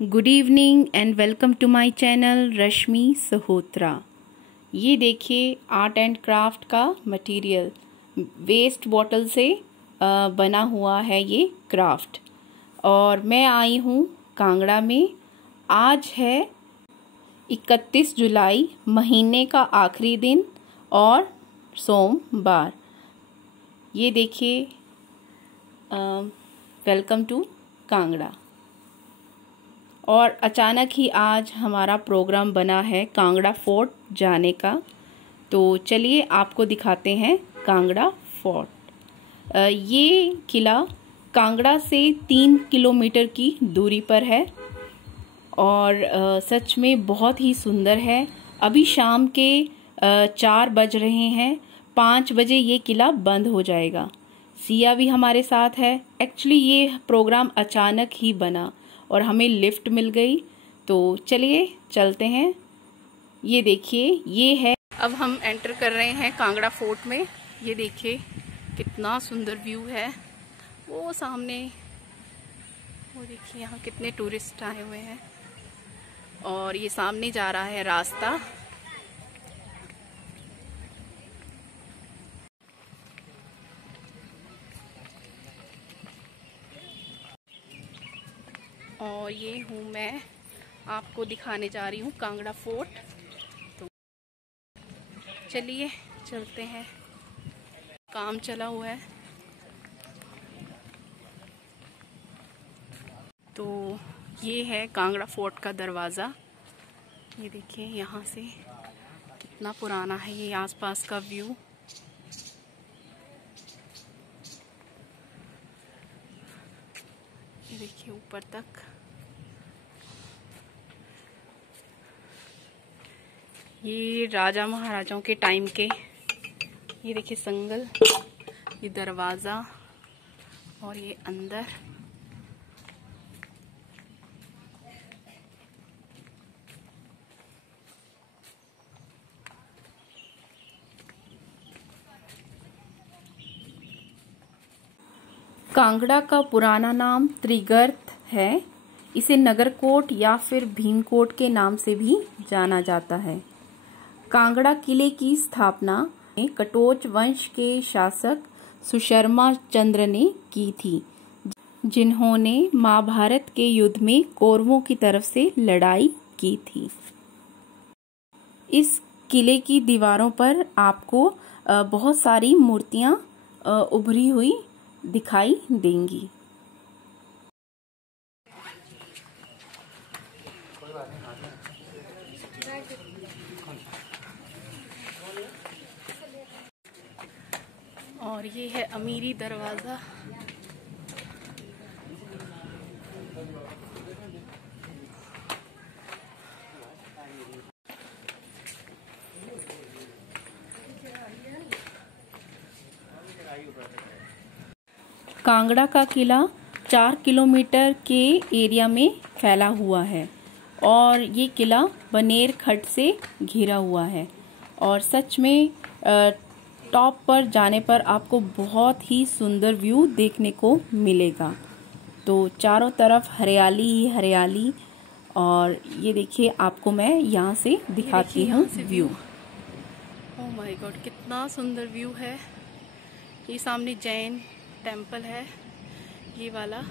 Good evening and welcome to my channel Rashmi Sahotra. ये देखिए art and craft का material waste bottle से बना हुआ है ये क्राफ्ट। और मैं आई हूँ कांगड़ा में। आज है 31 जुलाई, महीने का आखिरी दिन और सोमवार। ये देखिए वेलकम टू कांगड़ा। और अचानक ही आज हमारा प्रोग्राम बना है कांगड़ा फोर्ट जाने का। तो चलिए आपको दिखाते हैं कांगड़ा फोर्ट। ये किला कांगड़ा से 3 किलोमीटर की दूरी पर है और सच में बहुत ही सुंदर है। अभी शाम के 4 बज रहे हैं। 5 बजे ये किला बंद हो जाएगा। सिया भी हमारे साथ है। एक्चुअली ये प्रोग्राम अचानक ही बना और हमें लिफ्ट मिल गई। तो चलिए चलते हैं। ये देखिए ये है। अब हम एंटर कर रहे हैं कांगड़ा फोर्ट में। ये देखिए कितना सुंदर व्यू है। वो सामने वो देखिए यहाँ कितने टूरिस्ट आए हुए हैं। और ये सामने जा रहा है रास्ता। और ये हूँ मैं, आपको दिखाने जा रही हूँ कांगड़ा फोर्ट। तो चलिए चलते हैं। काम चला हुआ है। तो ये है कांगड़ा फोर्ट का दरवाज़ा। ये देखिए यहाँ से कितना पुराना है ये आसपास का व्यू। ये देखिए ऊपर तक। ये राजा महाराजाओं के टाइम के, ये देखिए संगल, ये दरवाजा और ये अंदर। कांगड़ा का पुराना नाम त्रिगर्त है। इसे नगरकोट या फिर भीमकोट के नाम से भी जाना जाता है। कांगड़ा किले की स्थापना कटोच वंश के शासक सुशर्मा चंद्र ने की थी, जिन्होंने महाभारत के युद्ध में कौरवों की तरफ से लड़ाई की थी। इस किले की दीवारों पर आपको बहुत सारी मूर्तियां उभरी हुई दिखाई देंगी। और ये है अमीरी दरवाजा। कांगड़ा का किला 4 किलोमीटर के एरिया में फैला हुआ है और ये किला बनेर खड्ड से घिरा हुआ है। और सच में टॉप पर जाने पर आपको बहुत ही सुंदर व्यू देखने को मिलेगा। तो चारों तरफ हरियाली ही हरियाली। और ये देखिए आपको मैं यहाँ से दिखाती हूँ व्यू। ओह माय गॉड, कितना सुंदर व्यू है। ये सामने जैन टेम्पल है, ये वाला।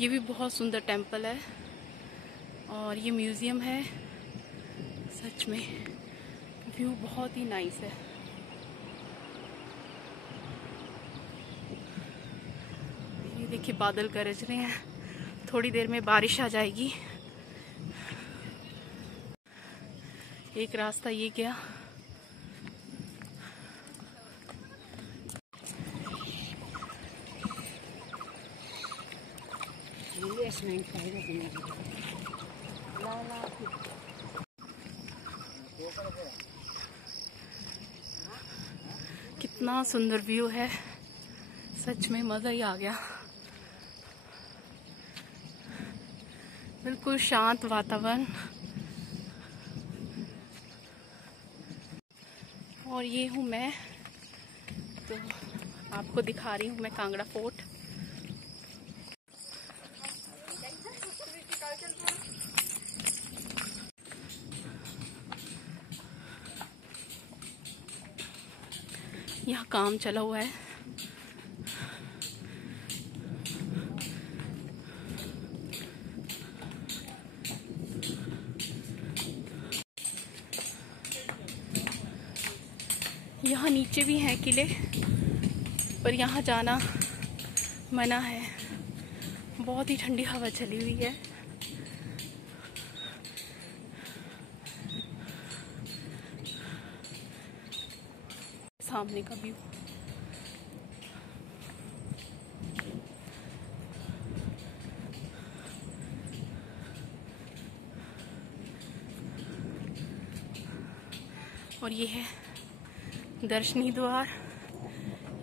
ये भी बहुत सुंदर टेम्पल है। और ये म्यूजियम है। सच में व्यू बहुत ही नाइस है। ये देखिए बादल गरज रहे हैं। थोड़ी देर में बारिश आ जाएगी। एक रास्ता ये गया। कितना सुंदर व्यू है। सच में मजा ही आ गया। बिल्कुल शांत वातावरण। और ये हूँ मैं, तो आपको दिखा रही हूँ मैं कांगड़ा फोर्ट। यहाँ काम चला हुआ है। यहाँ नीचे भी हैं किले, पर यहाँ जाना मना है। बहुत ही ठंडी हवा चली हुई है। सामने का व्यू। और ये है दर्शनी द्वार।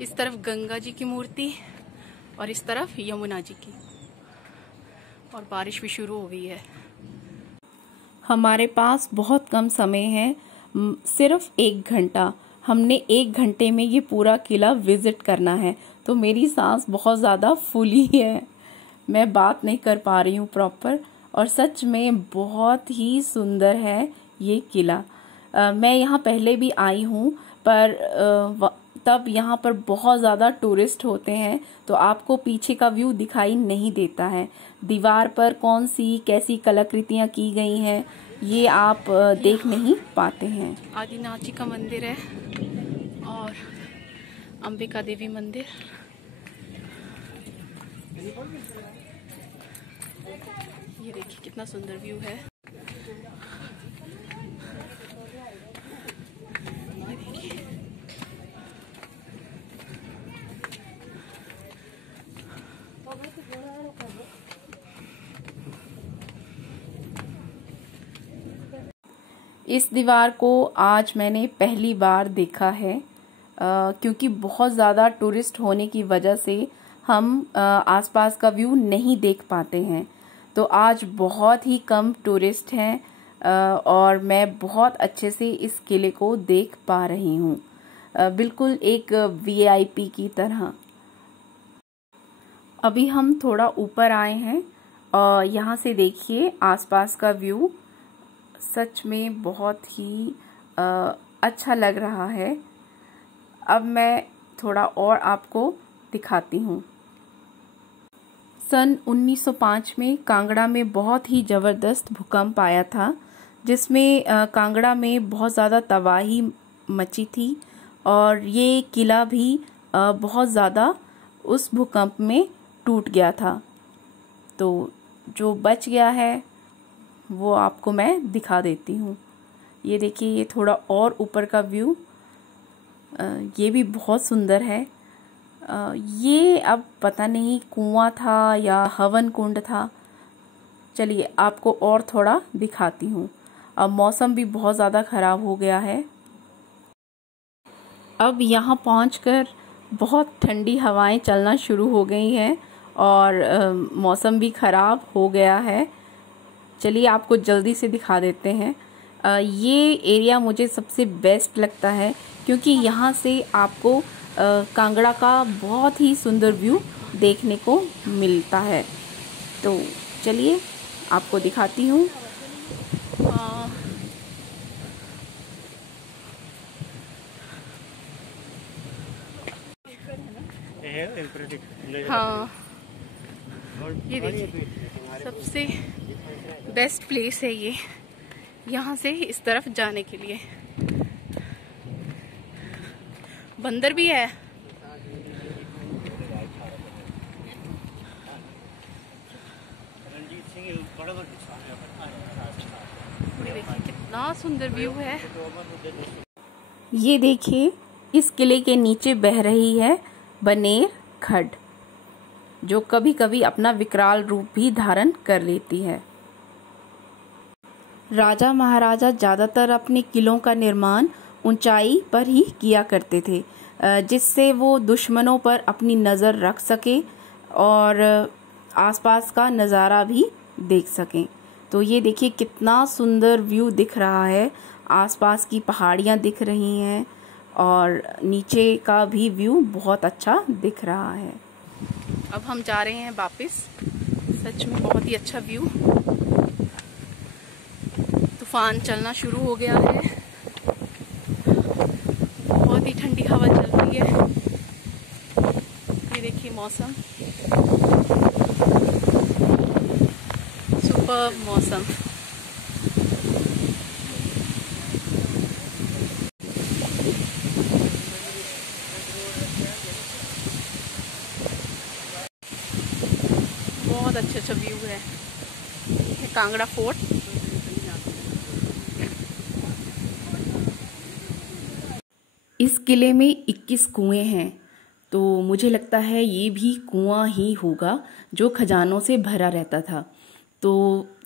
इस तरफ गंगा जी की मूर्ति और इस तरफ यमुना जी की। और बारिश भी शुरू हो गई है। हमारे पास बहुत कम समय है, सिर्फ 1 घंटा। हमने 1 घंटे में ये पूरा किला विजिट करना है, तो मेरी सांस बहुत ज़्यादा फूली है। मैं बात नहीं कर पा रही हूँ प्रॉपर। और सच में बहुत ही सुंदर है ये किला। मैं यहाँ पहले भी आई हूँ, पर तब यहाँ पर बहुत ज़्यादा टूरिस्ट होते हैं, तो आपको पीछे का व्यू दिखाई नहीं देता है। दीवार पर कौन सी कैसी कलाकृतियाँ की गई हैं, ये आप देख नहीं पाते हैं। आदिनाथ जी का मंदिर है और अंबिका देवी मंदिर। ये देखिए कितना सुंदर व्यू है। ये देखिए इस दीवार को आज मैंने पहली बार देखा है, क्योंकि बहुत ज़्यादा टूरिस्ट होने की वजह से हम आसपास का व्यू नहीं देख पाते हैं। तो आज बहुत ही कम टूरिस्ट हैं और मैं बहुत अच्छे से इस किले को देख पा रही हूँ, बिल्कुल एक वीआईपी की तरह। अभी हम थोड़ा ऊपर आए हैं और यहाँ से देखिए आसपास का व्यू सच में बहुत ही अच्छा लग रहा है। अब मैं थोड़ा और आपको दिखाती हूँ। सन 1905 में कांगड़ा में बहुत ही ज़बरदस्त भूकंप आया था, जिसमें कांगड़ा में बहुत ज़्यादा तबाही मची थी और ये किला भी बहुत ज़्यादा उस भूकंप में टूट गया था। तो जो बच गया है वो आपको मैं दिखा देती हूँ। ये देखिए, ये थोड़ा और ऊपर का व्यू, ये भी बहुत सुंदर है। ये अब पता नहीं कुआं था या हवन कुंड था। चलिए आपको और थोड़ा दिखाती हूँ। अब मौसम भी बहुत ज़्यादा ख़राब हो गया है। अब यहाँ पहुँचकर बहुत ठंडी हवाएं चलना शुरू हो गई हैं और मौसम भी ख़राब हो गया है। चलिए आपको जल्दी से दिखा देते हैं। ये एरिया मुझे सबसे बेस्ट लगता है, क्योंकि यहाँ से आपको कांगड़ा का बहुत ही सुंदर व्यू देखने को मिलता है। तो चलिए आपको दिखाती हूँ। हाँ, ये देखिए सबसे बेस्ट प्लेस है ये, यहाँ से इस तरफ जाने के लिए। बंदर भी है। ये देखिए कितना सुंदर व्यू है। ये देखिए इस किले के नीचे बह रही है बनेर खड्ड, जो कभी कभी अपना विकराल रूप भी धारण कर लेती है। राजा महाराजा ज़्यादातर अपने किलों का निर्माण ऊंचाई पर ही किया करते थे, जिससे वो दुश्मनों पर अपनी नज़र रख सके और आसपास का नज़ारा भी देख सकें। तो ये देखिए कितना सुंदर व्यू दिख रहा है। आसपास की पहाड़ियाँ दिख रही हैं और नीचे का भी व्यू बहुत अच्छा दिख रहा है। अब हम जा रहे हैं वापस। सच में बहुत ही अच्छा व्यू। तूफान चलना शुरू हो गया है। बहुत ही ठंडी हवा चल रही है। रही है। ये देखिए मौसम, सुपर मौसम। बहुत अच्छा व्यू है। कांगड़ा फोर्ट। इस किले में 21 कुएं हैं, तो मुझे लगता है ये भी कुआं ही होगा जो खजानों से भरा रहता था। तो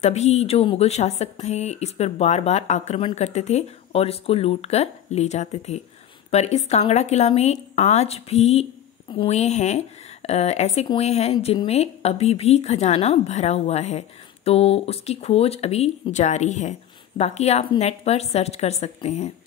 तभी जो मुगल शासक थे इस पर बार बार आक्रमण करते थे और इसको लूट कर ले जाते थे। पर इस कांगड़ा किला में आज भी कुएं हैं, ऐसे कुएं हैं जिनमें अभी भी खजाना भरा हुआ है। तो उसकी खोज अभी जारी है। बाकी आप नेट पर सर्च कर सकते हैं।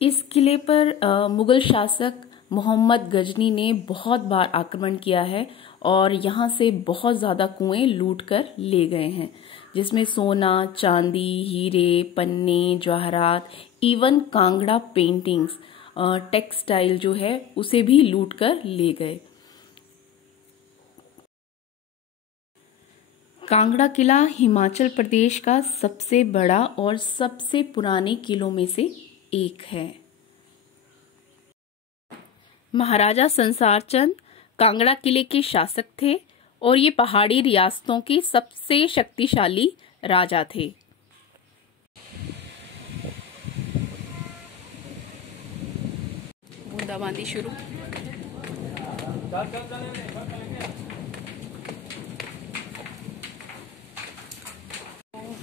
इस किले पर मुगल शासक मोहम्मद गजनी ने बहुत बार आक्रमण किया है और यहाँ से बहुत ज़्यादा कुएं लूट कर ले गए हैं, जिसमें सोना, चांदी, हीरे, पन्ने, जवाहरात, इवन कांगड़ा पेंटिंग्स, टेक्सटाइल जो है उसे भी लूट कर ले गए। कांगड़ा किला हिमाचल प्रदेश का सबसे बड़ा और सबसे पुराने किलों में से एक है। महाराजा संसार चंद कांगड़ा किले के शासक थे और ये पहाड़ी रियासतों के सबसे शक्तिशाली राजा थे। बूंदाबांदी शुरू।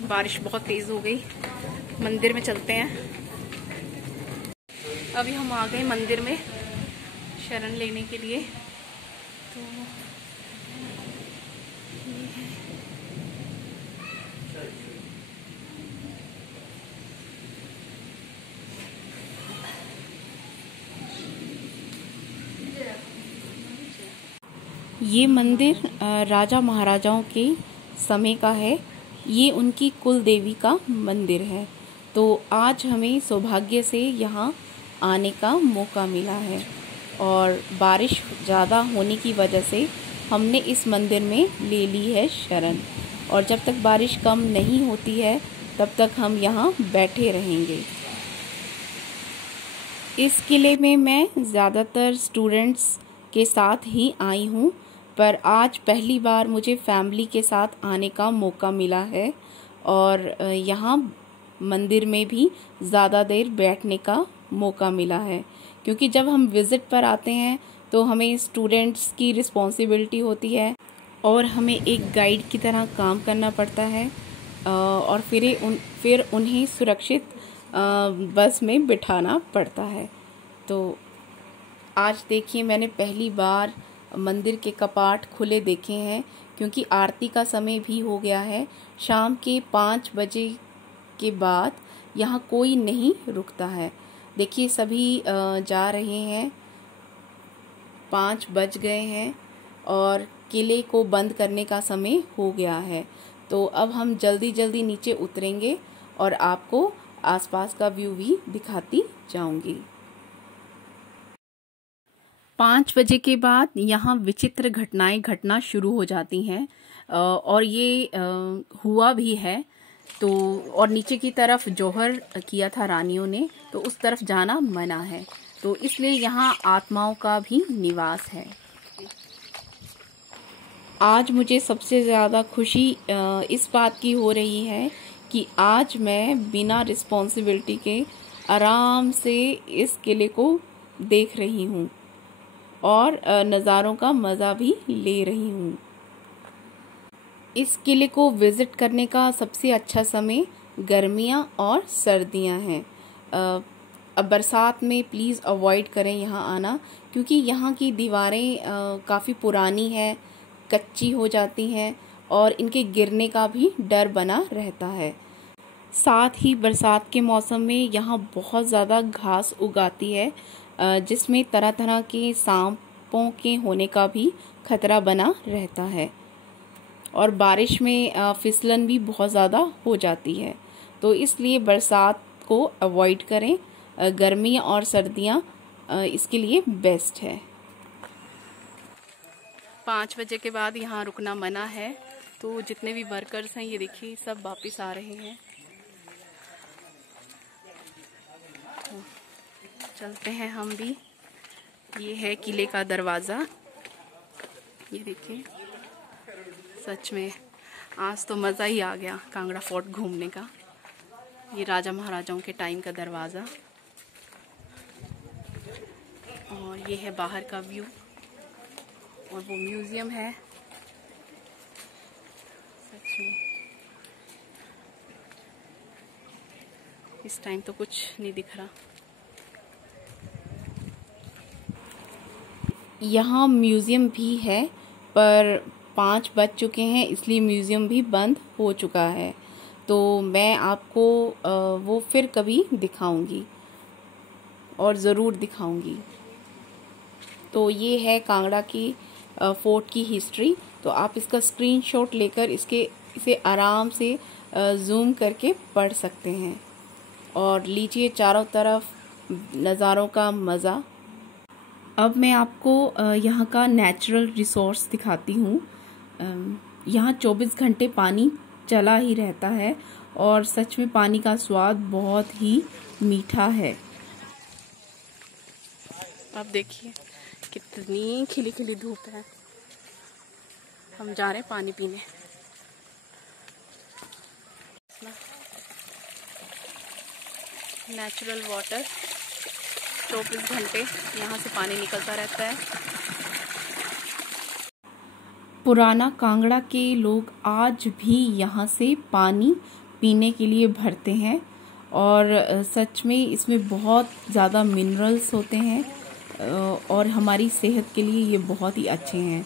बारिश बहुत तेज हो गई। मंदिर में चलते हैं। अभी हम आ गए मंदिर में शरण लेने के लिए। तो ये मंदिर राजा महाराजाओं के समय का है। ये उनकी कुल देवी का मंदिर है। तो आज हमें सौभाग्य से यहाँ आने का मौका मिला है और बारिश ज़्यादा होने की वजह से हमने इस मंदिर में ले ली है शरण। और जब तक बारिश कम नहीं होती है तब तक हम यहाँ बैठे रहेंगे। इस किले में मैं ज़्यादातर स्टूडेंट्स के साथ ही आई हूँ, पर आज पहली बार मुझे फैमिली के साथ आने का मौका मिला है और यहाँ मंदिर में भी ज़्यादा देर बैठने का मौका मिला है, क्योंकि जब हम विज़िट पर आते हैं तो हमें स्टूडेंट्स की रिस्पॉन्सिबिलिटी होती है और हमें एक गाइड की तरह काम करना पड़ता है और फिर उन्हें सुरक्षित बस में बिठाना पड़ता है। तो आज देखिए मैंने पहली बार मंदिर के कपाट खुले देखे हैं, क्योंकि आरती का समय भी हो गया है। शाम के 5 बजे के बाद यहाँ कोई नहीं रुकता है। देखिए सभी जा रहे हैं। 5 बज गए हैं और किले को बंद करने का समय हो गया है। तो अब हम जल्दी जल्दी नीचे उतरेंगे और आपको आसपास का व्यू भी दिखाती जाऊंगी। 5 बजे के बाद यहाँ विचित्र घटनाएं घटना शुरू हो जाती हैं और ये हुआ भी है। तो और नीचे की तरफ जौहर किया था रानियों ने, तो उस तरफ जाना मना है। तो इसलिए यहाँ आत्माओं का भी निवास है। आज मुझे सबसे ज़्यादा खुशी इस बात की हो रही है कि आज मैं बिना रिस्पॉन्सिबिलिटी के आराम से इस किले को देख रही हूँ और नज़ारों का मज़ा भी ले रही हूँ। इस किले को विज़िट करने का सबसे अच्छा समय गर्मियाँ और सर्दियाँ हैं। अब बरसात में प्लीज़ अवॉइड करें यहाँ आना, क्योंकि यहाँ की दीवारें काफ़ी पुरानी हैं, कच्ची हो जाती हैं और इनके गिरने का भी डर बना रहता है। साथ ही बरसात के मौसम में यहाँ बहुत ज़्यादा घास उगाती है, जिसमें तरह तरह के सांपों के होने का भी खतरा बना रहता है और बारिश में फिसलन भी बहुत ज़्यादा हो जाती है। तो इसलिए बरसात को अवॉइड करें। गर्मी और सर्दियाँ इसके लिए बेस्ट है। 5 बजे के बाद यहाँ रुकना मना है, तो जितने भी वर्कर्स हैं ये देखिए सब वापस आ रहे हैं। चलते हैं हम भी। ये है किले का दरवाज़ा, ये देखिए। सच में आज तो मज़ा ही आ गया कांगड़ा फोर्ट घूमने का। ये राजा महाराजाओं के टाइम का दरवाज़ा, और ये है बाहर का व्यू, और वो म्यूज़ियम है। सच में इस टाइम तो कुछ नहीं दिख रहा। यहाँ म्यूज़ियम भी है, पर 5 बज चुके हैं इसलिए म्यूज़ियम भी बंद हो चुका है। तो मैं आपको वो फिर कभी दिखाऊंगी, और ज़रूर दिखाऊंगी। तो ये है कांगड़ा की फोर्ट की हिस्ट्री। तो आप इसका स्क्रीनशॉट लेकर इसे आराम से जूम करके पढ़ सकते हैं, और लीजिए चारों तरफ नज़ारों का मज़ा। अब मैं आपको यहाँ का नेचुरल रिसोर्स दिखाती हूँ। यहाँ 24 घंटे पानी चला ही रहता है, और सच में पानी का स्वाद बहुत ही मीठा है। अब देखिए कितनी खिली खिली धूप है। हम जा रहे हैं पानी पीने। नेचुरल वाटर, 24 घंटे यहाँ से पानी निकलता रहता है। पुराना कांगड़ा के लोग आज भी यहाँ से पानी पीने के लिए भरते हैं, और सच में इसमें बहुत ज़्यादा मिनरल्स होते हैं, और हमारी सेहत के लिए ये बहुत ही अच्छे हैं।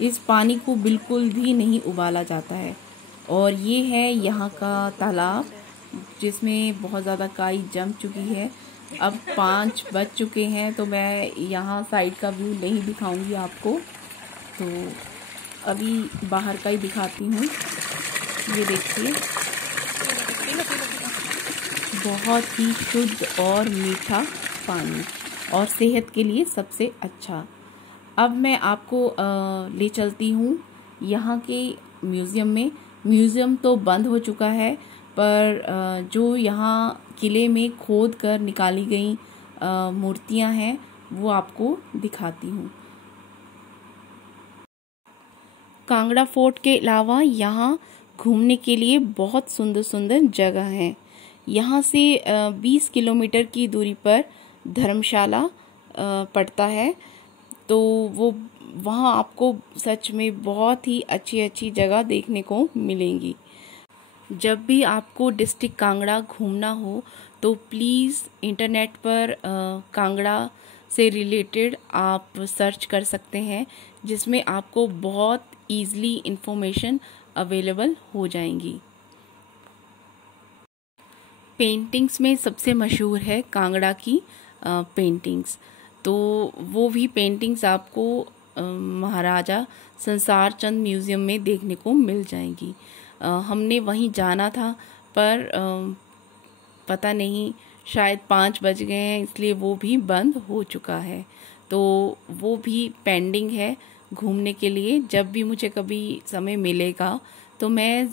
इस पानी को बिल्कुल भी नहीं उबाला जाता है। और ये है यहाँ का तालाब, जिसमें बहुत ज़्यादा काई जम चुकी है। अब 5 बज चुके हैं, तो मैं यहाँ साइड का व्यू नहीं दिखाऊंगी आपको, तो अभी बाहर का ही दिखाती हूँ। ये देखिए बहुत ही शुद्ध और मीठा पानी, और सेहत के लिए सबसे अच्छा। अब मैं आपको ले चलती हूँ यहाँ के म्यूज़ियम में। म्यूज़ियम तो बंद हो चुका है, पर जो यहाँ किले में खोद कर निकाली गई मूर्तियाँ हैं वो आपको दिखाती हूँ। कांगड़ा फोर्ट के अलावा यहाँ घूमने के लिए बहुत सुंदर सुंदर जगह हैं। यहाँ से 20 किलोमीटर की दूरी पर धर्मशाला पड़ता है, तो वहाँ आपको सच में बहुत ही अच्छी अच्छी जगह देखने को मिलेंगी। जब भी आपको डिस्ट्रिक्ट कांगड़ा घूमना हो तो प्लीज़ इंटरनेट पर कांगड़ा से रिलेटेड आप सर्च कर सकते हैं, जिसमें आपको बहुत ईज़िली इंफॉर्मेशन अवेलेबल हो जाएंगी। पेंटिंग्स में सबसे मशहूर है कांगड़ा की पेंटिंग्स। तो वो भी पेंटिंग्स आपको महाराजा संसार चंद म्यूज़ियम में देखने को मिल जाएंगी। हमने वहीं जाना था, पर पता नहीं शायद 5 बज गए हैं इसलिए वो भी बंद हो चुका है। तो वो भी पेंडिंग है घूमने के लिए। जब भी मुझे कभी समय मिलेगा तो मैं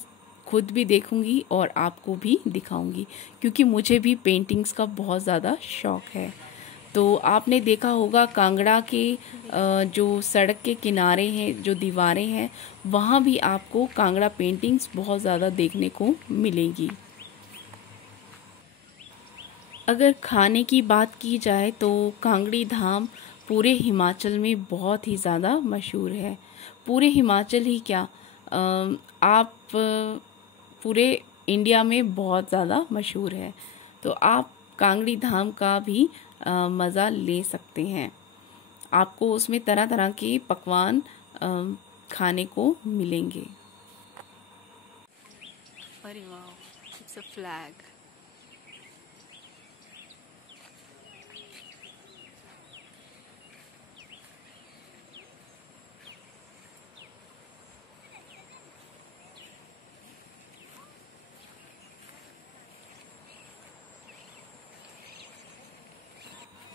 खुद भी देखूंगी और आपको भी दिखाऊंगी, क्योंकि मुझे भी पेंटिंग्स का बहुत ज़्यादा शौक़ है। तो आपने देखा होगा कांगड़ा के जो सड़क के किनारे हैं, जो दीवारें हैं, वहाँ भी आपको कांगड़ा पेंटिंग्स बहुत ज़्यादा देखने को मिलेगी। अगर खाने की बात की जाए तो कांगड़ी धाम पूरे हिमाचल में बहुत ही ज़्यादा मशहूर है। पूरे हिमाचल ही क्या, आप पूरे इंडिया में बहुत ज़्यादा मशहूर है। तो आप कांगड़ी धाम का भी मज़ा ले सकते हैं। आपको उसमें तरह तरह के पकवान खाने को मिलेंगे। अरे वाह, इट्स अ फ्लैग।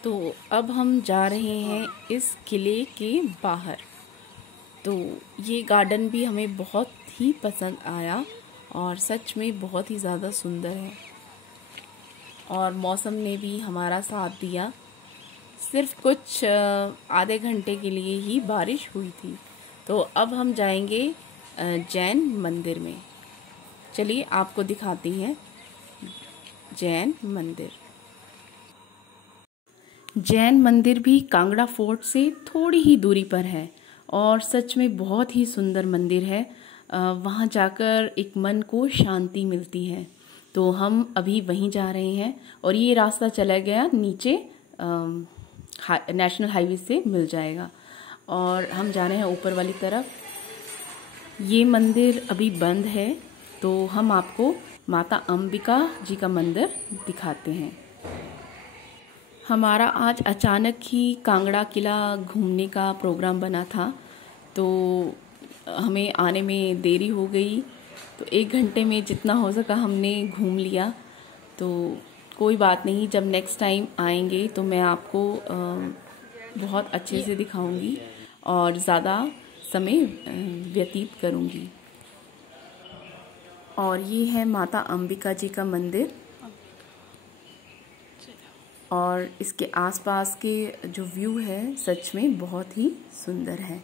तो अब हम जा रहे हैं इस किले के बाहर। तो ये गार्डन भी हमें बहुत ही पसंद आया और सच में बहुत ही ज़्यादा सुंदर है और मौसम ने भी हमारा साथ दिया। सिर्फ कुछ आधे घंटे के लिए ही बारिश हुई थी। तो अब हम जाएंगे जैन मंदिर में। चलिए आपको दिखाती हैं जैन मंदिर। जैन मंदिर भी कांगड़ा फोर्ट से थोड़ी ही दूरी पर है और सच में बहुत ही सुंदर मंदिर है। वहाँ जाकर एक मन को शांति मिलती है। तो हम अभी वहीं जा रहे हैं और ये रास्ता चला गया नीचे नेशनल हाईवे से मिल जाएगा और हम जा रहे हैं ऊपर वाली तरफ। ये मंदिर अभी बंद है तो हम आपको माता अंबिका जी का मंदिर दिखाते हैं। हमारा आज अचानक ही कांगड़ा किला घूमने का प्रोग्राम बना था तो हमें आने में देरी हो गई। तो 1 घंटे में जितना हो सका हमने घूम लिया। तो कोई बात नहीं, जब नेक्स्ट टाइम आएंगे तो मैं आपको बहुत अच्छे से दिखाऊंगी और ज़्यादा समय व्यतीत करूंगी। और ये है माता अंबिका जी का मंदिर और इसके आसपास के जो व्यू है सच में बहुत ही सुंदर है।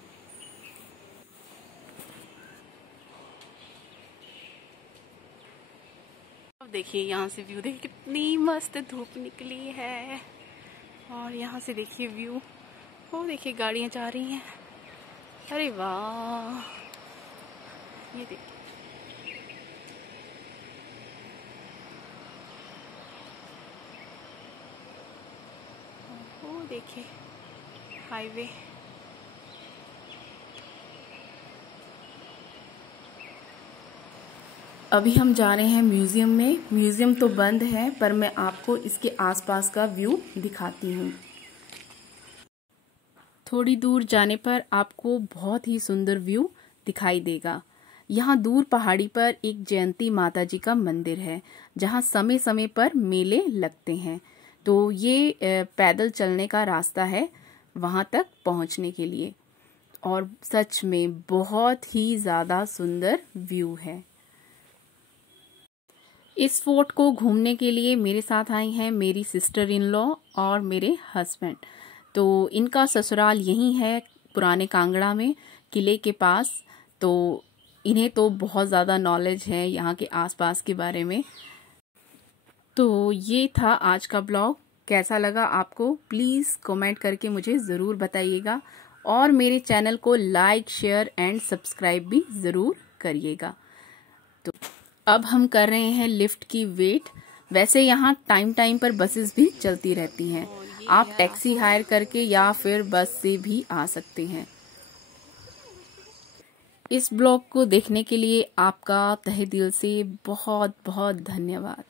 अब देखिए यहाँ से व्यू, देखिए कितनी मस्त धूप निकली है और यहाँ से देखिए व्यू। वो देखिए गाड़ियाँ जा रही हैं। अरे वाह, ये देखिए वो देखिए हाईवे। अभी हम जा रहे हैं म्यूजियम में। म्यूजियम तो बंद है पर मैं आपको इसके आसपास का व्यू दिखाती हूँ। थोड़ी दूर जाने पर आपको बहुत ही सुंदर व्यू दिखाई देगा। यहाँ दूर पहाड़ी पर एक जयंती माता जी का मंदिर है जहाँ समय समय पर मेले लगते हैं। तो ये पैदल चलने का रास्ता है वहाँ तक पहुँचने के लिए और सच में बहुत ही ज़्यादा सुंदर व्यू है। इस फोर्ट को घूमने के लिए मेरे साथ आई हैं मेरी सिस्टर इन लॉ और मेरे हस्बैंड। तो इनका ससुराल यहीं है पुराने कांगड़ा में किले के पास। तो इन्हें तो बहुत ज़्यादा नॉलेज है यहाँ के आसपास के बारे में। तो ये था आज का ब्लॉग। कैसा लगा आपको प्लीज़ कमेंट करके मुझे ज़रूर बताइएगा और मेरे चैनल को लाइक शेयर एंड सब्सक्राइब भी ज़रूर करिएगा। तो अब हम कर रहे हैं लिफ्ट की वेट। वैसे यहाँ टाइम टाइम पर बसेस भी चलती रहती हैं। आप टैक्सी हायर करके या फिर बस से भी आ सकते हैं। इस ब्लॉग को देखने के लिए आपका तहे दिल से बहुत बहुत धन्यवाद।